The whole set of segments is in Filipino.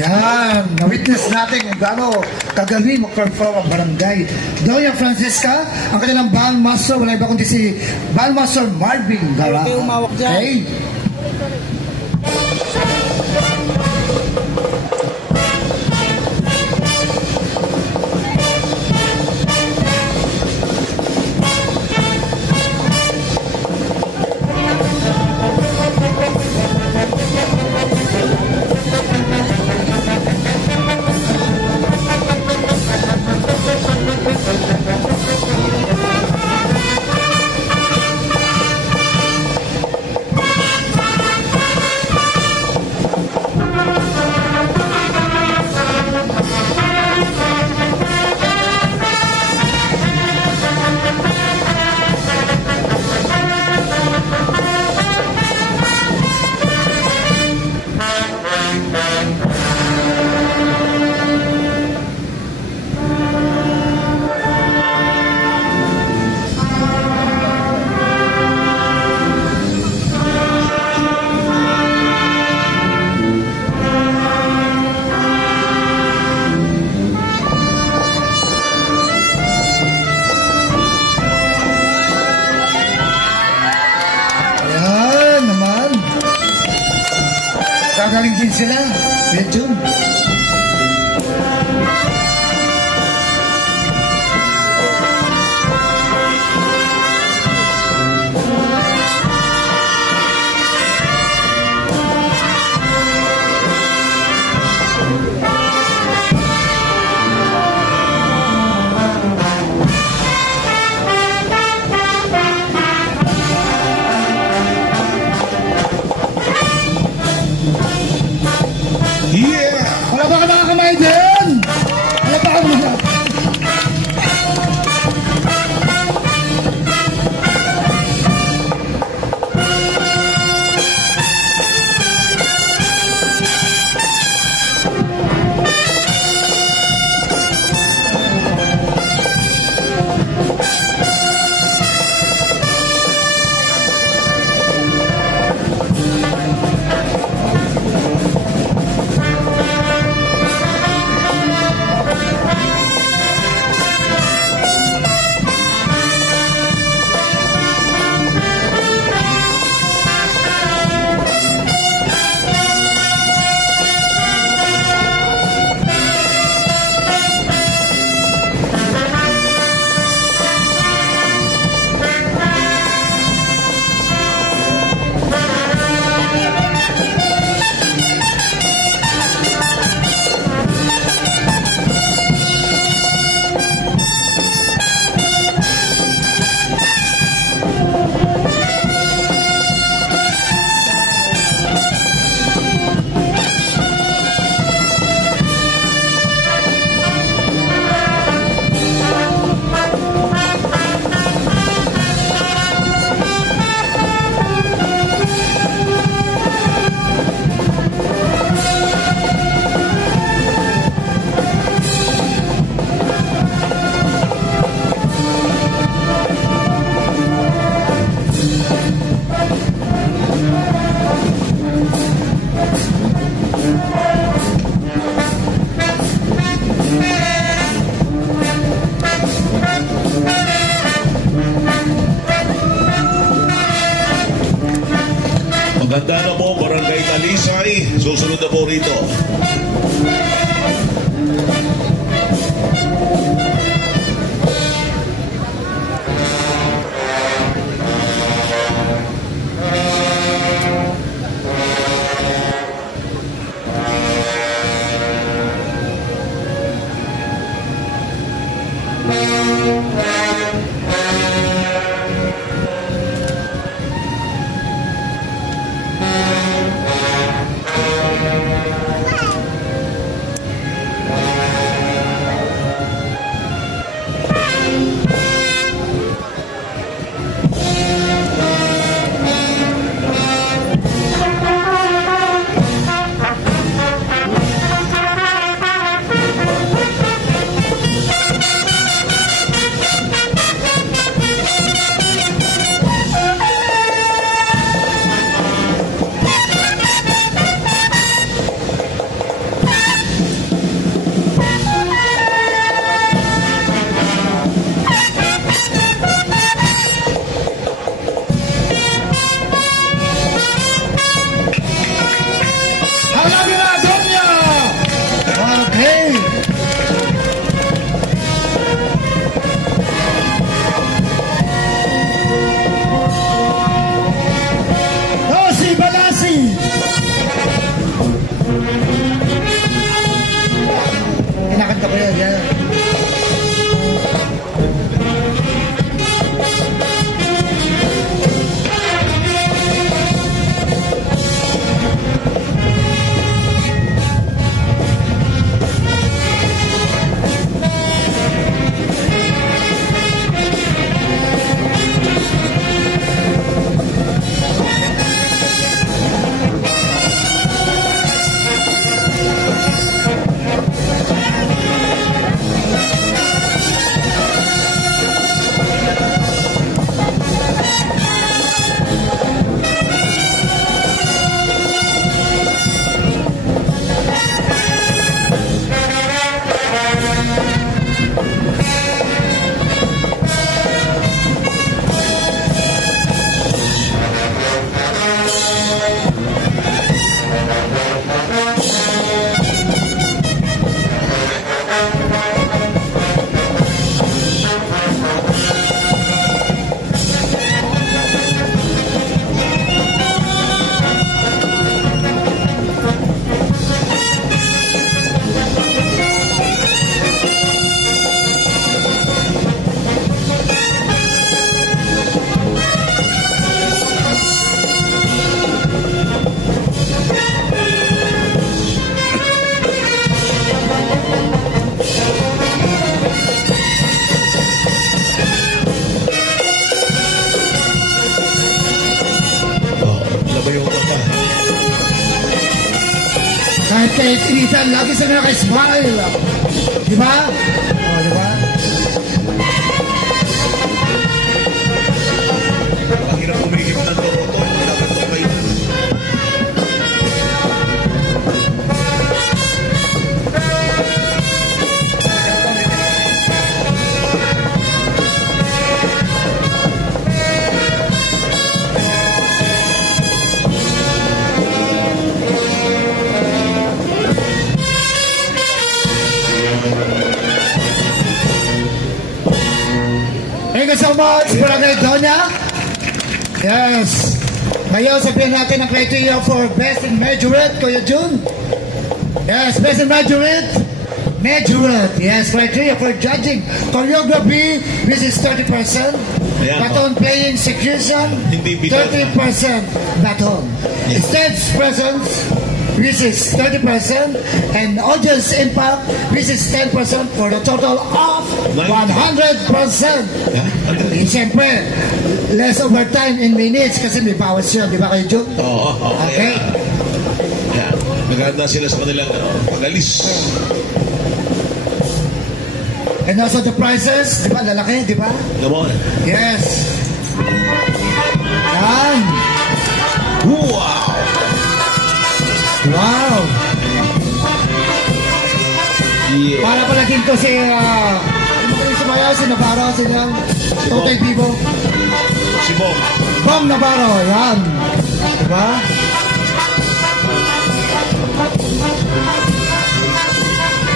Yan, na-witness natin kung gaano kagabi mag-perform ang barangay. Doña Francisca, ang kanilang band master, wala iba kundi si band master Marvin Gala. Okay. Gagaling din sila. Medyo. Maganda na po, Barangay Talisay. Susunod na po rito. Kahit kay Ethan, lagi sa naka-smile. Diba? O, diba? Lagi na pumigit ng Toronto. Dapat ito kayo. Thank you so much, Brother Donya. Yes. Ngayon, sabihin natin ang criteria for Best in Majorette, Kuya Jun. Yes, Best in Majorette. Majorette, yes, criteria for judging. Choreography, this is 30%. Ayan, Baton playing, execution, Hindi bitat. 30% baton. Yes. Stage presence, this is 30%. And audience impact, this is 10% for the total of 100%. Eh, siyempre, less overtime in minutes kasi may bawas yun, di ba kayo, Jun? Oo, Okay. Yan. Naghahanda sila sa kanilang pag-alis. And also the prices, di ba, lalaki, di ba? Come on. Yes. Yan. Wow! Wow. Yeah. Para pala din to si, ano ba yung sumayaw, si Navarro, si Niyang Totoy Vivo. Si Bong. Bong Navarro, yan. Diba?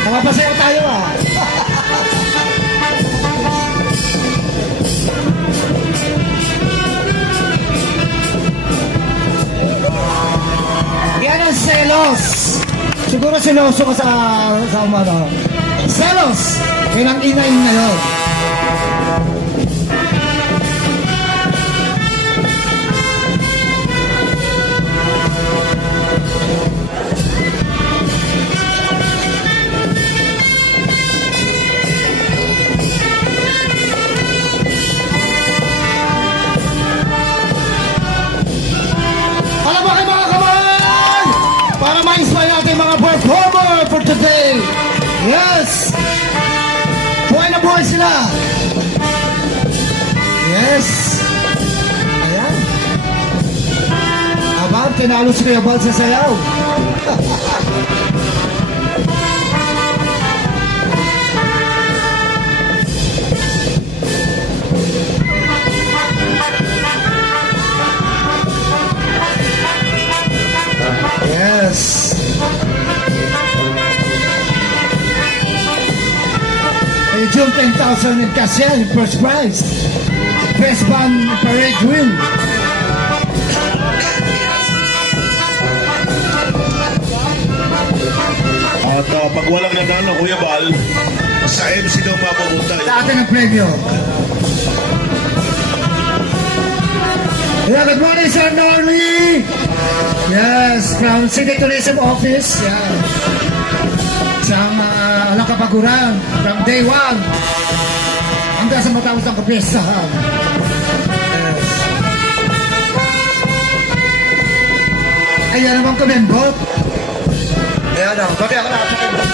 Nakapasaya tayo ah. Yan ang selos. Siguro seloso ka sa umano. Selos! Yan ang inay ngayon. Alam mo kayo mga kabayan! Para ma-inspire natin mga performer for today. Yes! Buhay na buhay sila. Yes! Ayan. Aba, tinalo si Kuya Bal sa sayaw. Yes. Hey, June 10,000 in Cassia, first prize. Best band parade win. At pag walang nanalo, Kuya Bal, sa MC daw mapupunta. Sa atin ang premyo. Yeah, good morning, Sir Norley. Yes, from City Tourism Office. Yeah. Isang alang kapaguran from day 1 hanggang sa matapos ng kapiestahan. Yes. Ayan naman kumembot. Ayan naman. Bakit ako nakapakembot?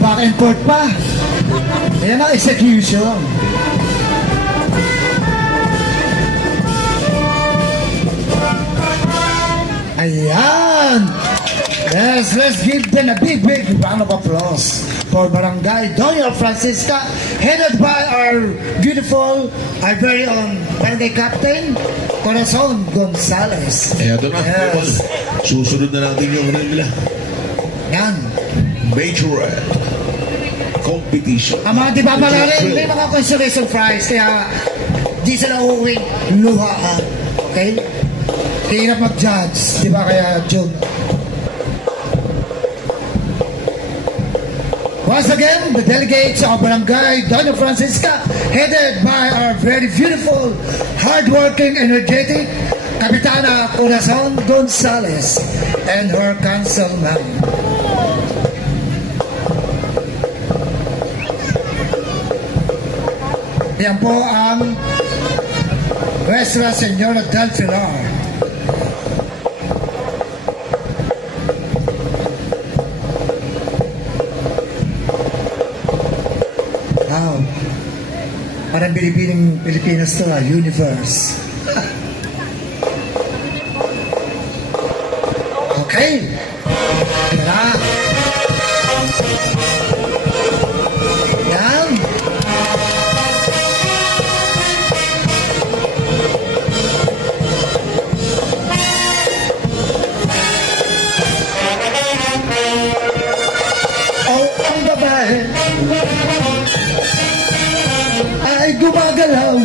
Back and forth pa. Ayan ang execution. Ayan. Yes, let's give them a big round of applause for Barangay Doña Francisca, headed by our beautiful, our very own Barangay Captain, Corazon Gonzalez. Ayan doon na. Yes. Susunod na natin yung nila. Yan. Majorette. competition. Ang mga di ba rin, may mga consolation prize, kaya di sila uuwi luhaan. Okay? Hirap mag-judge, di ba kaya June? Once again, the delegates of Barangay Doña Francisca, headed by our very beautiful, hardworking, energetic Kapitana Corazon Gonzalez and her councilman. Yan po ang Nuestra Señora del Pilar. Wow. Parang Pilipinas to, universe. Okay. Tara. Yan. Oh, ang babae ay gumagalaw.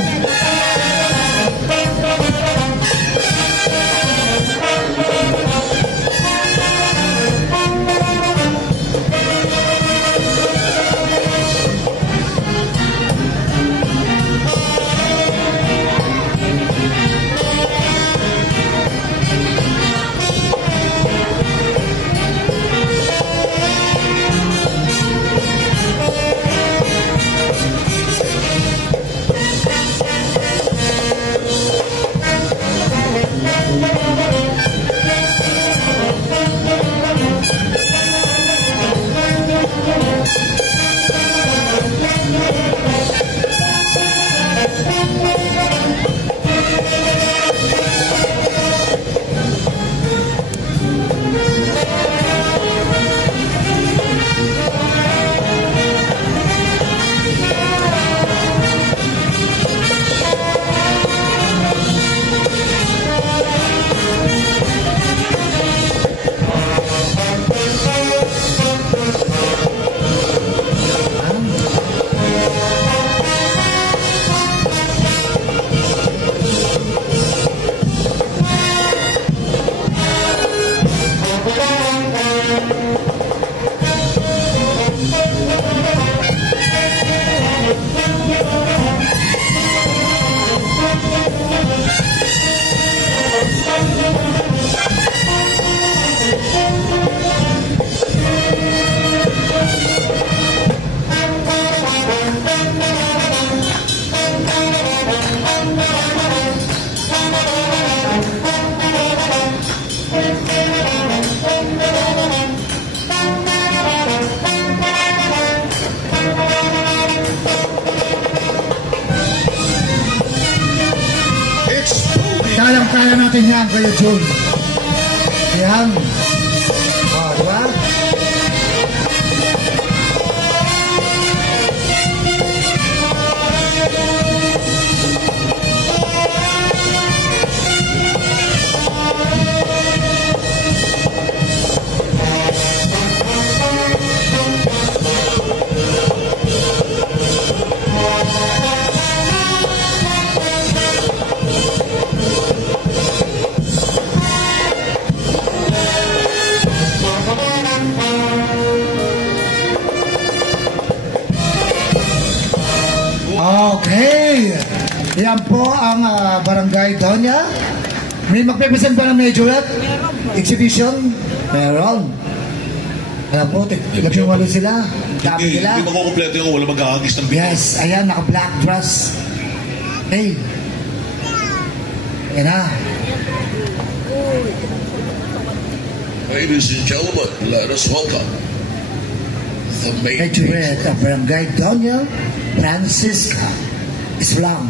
Kaya natin yan, Kuya June. Yan. O, diba? Okay. Yan po ang Barangay Doña. May magpe-present ba ng majorette? Exhibition? Meron. Alam po, nagsimalo sila. Dami nila. Hindi makukumpleto yung wala mag-aagis ng bito. Yes, ayan, naka-black dress. Hey. Ayan na. Ladies and gentlemen, let us welcome the majorette of Barangay Doña Francisca Islam.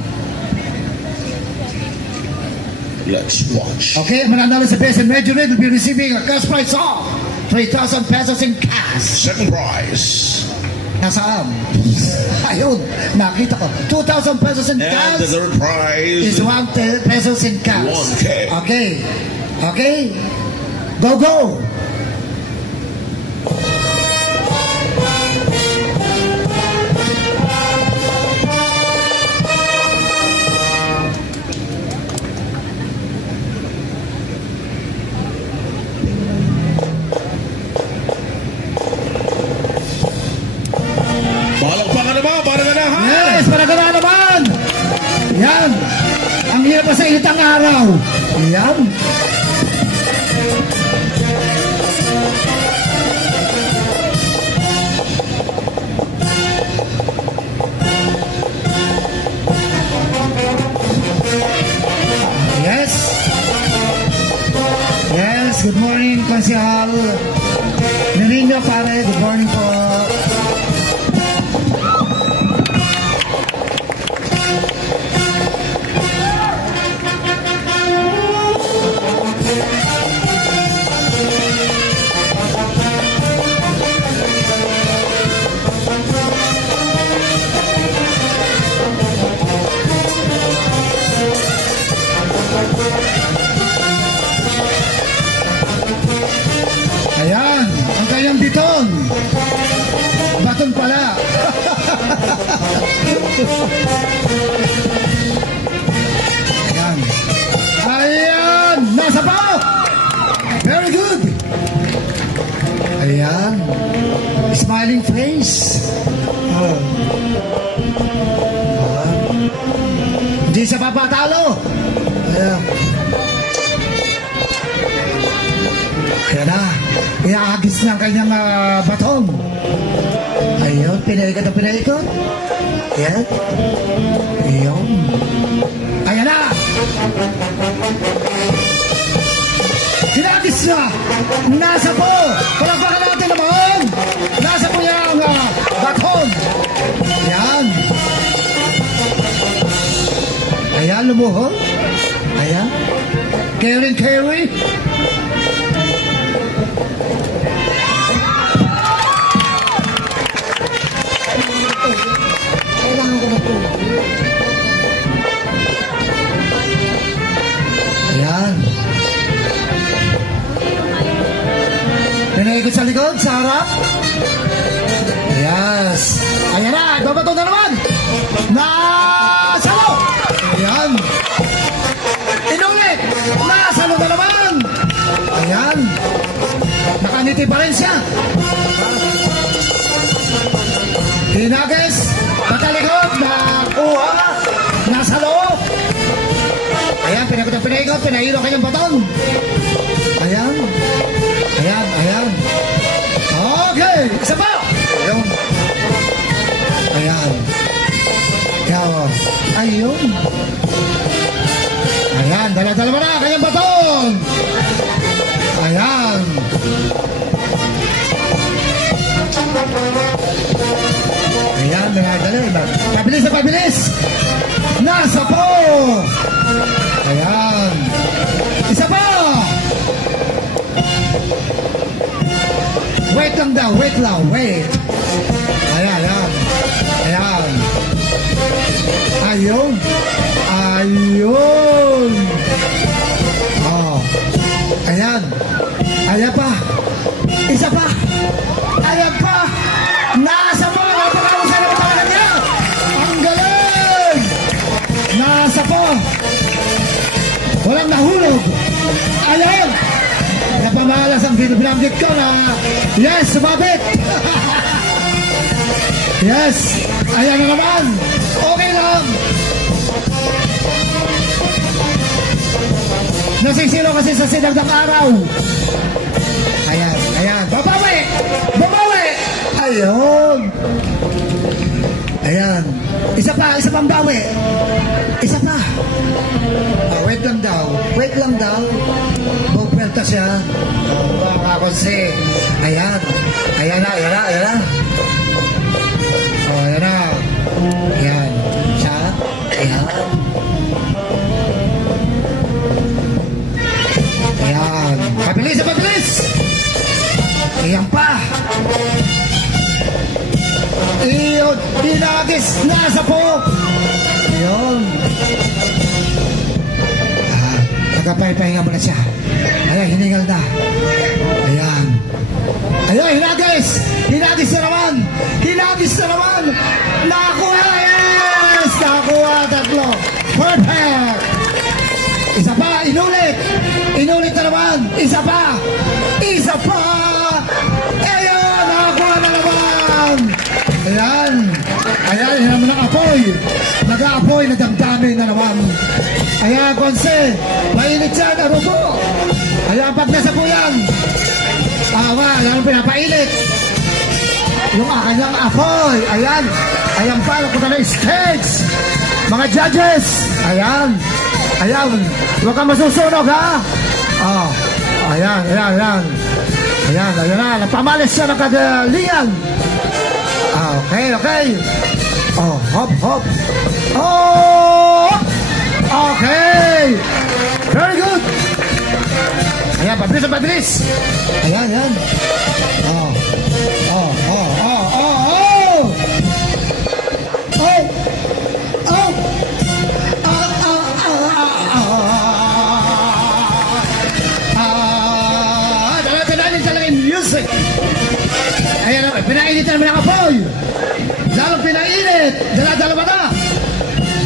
Let's watch. Okay, mananalo sa best and majorette will be receiving a cash prize of 3,000 pesos in cash. Second prize. Nasaan? Ayun, nakita ko. 2,000 pesos in And cash. the third prize is 1 pesos in cash. 1K. Okay. Okay. Go, go. pa sa init ang araw. Ayan. Yes. Yes, good morning, Konsehal. Narinig pare, good morning po. Ayan, ang kanyang biton. Baton pala. Ayan. Ayan, nasa pa. Very good. Ayan. Smiling face. Oh. Hindi siya papatalo. Ayan. Ayan na. Iaagis niya ang kanyang baton. Ayun, pinaikot na pinaikot. Ayan. Ayun. Ayan na. Inaagis niya. Nasa po. Palakpakan natin naman. Nasa po niya ang baton. Ayan. Ayan, lumuhon. Ayan. Carry. Ayan. Pinaikot sa likod, sa harap. Yes. Ayan na, babato na naman. Nasalo. Ayan. Inulit. Nasalo na naman. Ayan. Nakaniti pa rin siya. Hinages. Patalikod. Nakuha. Nasalo. Ayan, pinaikot, pinahiro kanyang baton. Ayan. Okay, isa pa. Ayun. Ayan. Ayun. Ayan, dala-dala na kanyang baton. Ayan. Ayan, dala. Pabilis. Nasa po. Ayan. Isa pa. Wait lang daw. Ayan. Ayun. Oh. Ayan. Ayan pa. Isa pa. Ayan pa. Nasa po. Napakausay na patalaan niya. Ang galing. Nasa po. Walang nahulog. Ayan. Napamalas ang binanggit ko na yes, sumabit. Yes. Ayan na naman. Okay lang. Nasisilo kasi sa sinag ng araw. Ayan. Babawi. Ayan. Isa pang bawi. Isa pa. Wait lang daw. Bugpelta siya. Baka kasi. Ayan na. Ayan. Siya. Ayan. Pabilis. Ayan pa. Iyon. Dinagis. Nasa po. Ayun. Nagpapahinga mo na siya. Ayan, hiningal na. Ayan. Hinagis na naman. Nakakuha. Yes! Nakakuha. Tatlo. Perfect. Isa pa. Inulit na naman. Isa pa. Ayan. Nakakuha na naman. Ayan. Hinam ng apoy. nag-aapoy na damdamin na naman. Ayan, Konse, mainit yan, ano po? Ayan, pag nasa po yan, lalo pinapainit. Yung kanyang apoy, ayan, ayan pa, napunta na yung stage. Mga judges, ayan, huwag kang masusunog, ha? Oh, ayan, na, napamalis siya ng kagalingan. Okay. Oh, hop. Oh, okay. Very good. Ayan, pabilis. Ayan. Oh. Talaga yung music. Ayan, pinainit na naman ang apoy. Lalong pinainit. Dala-dalawa na.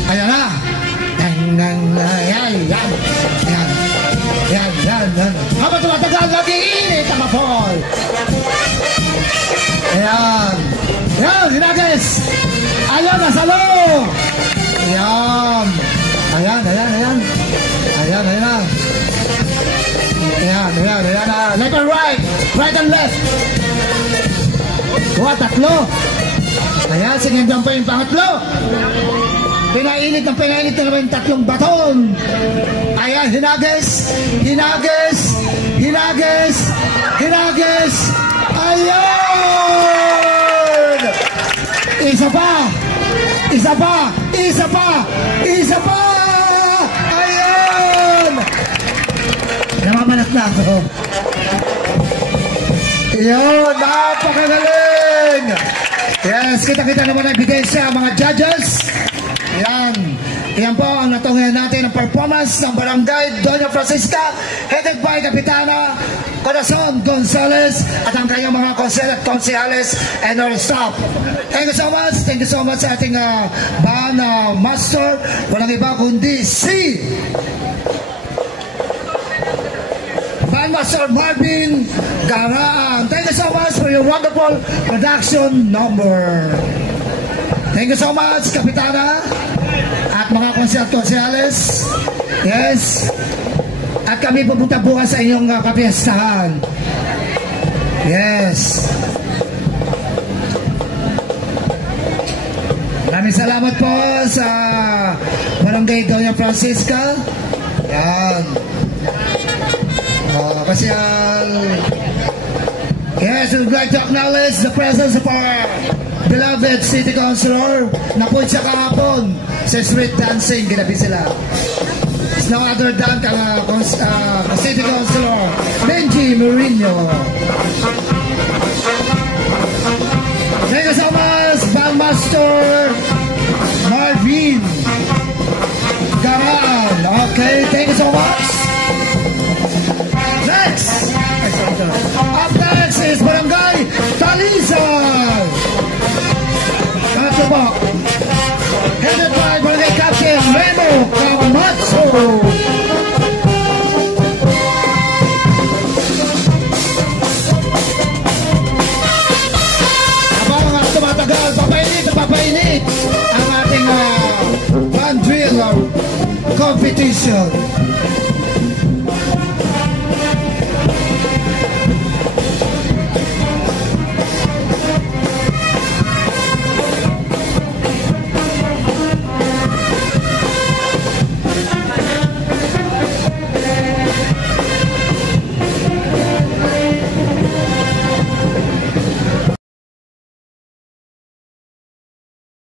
Ayan na. Yan. Habang tumatagal, nag-iinit ang apoy. Ayan, ginagis. Ayan, nasalo. Ayan. Left and right. Right and left. Tatlo. Ayan, sinigyan pa yung pangatlo. Pinainit na naman yung tatlong baton. Ayan, hinagis. Ayan! Isa pa! Ayan! Namamanat na ako. Ayan, napakagaling! Yes, kita-kita naman ang ebidensya, mga judges. Yan po ang natungayan natin ng performance ng Barangay Doña Francisca, headed by Kapitana Corazon Gonzalez at ang kanyang mga konsehales and our staff. Thank you so much sa ating band master. Walang iba kundi si Bandmaster Marvin Garaan. Thank you so much for your wonderful production number. Thank you so much, Kapitana at mga konsehales. Yes. At kami pupunta bukas sa inyong kapiyastahan. Yes. Maraming salamat po sa Barangay Doña Francisca. Yan. Yes, we would like to acknowledge the presence of our beloved City Councilor na po siya kahapon sa street dancing, ginabi sila. It's no other than City Councilor Benji Mourinho. Thank you so much, Bandmaster Marvin Garaan. Okay, thank you so much. Up next is Barangay Talisay. Kaso po, headed by Barangay Captain Remo Camacho. Habang tumatagal, papainit ang ating band drill competition.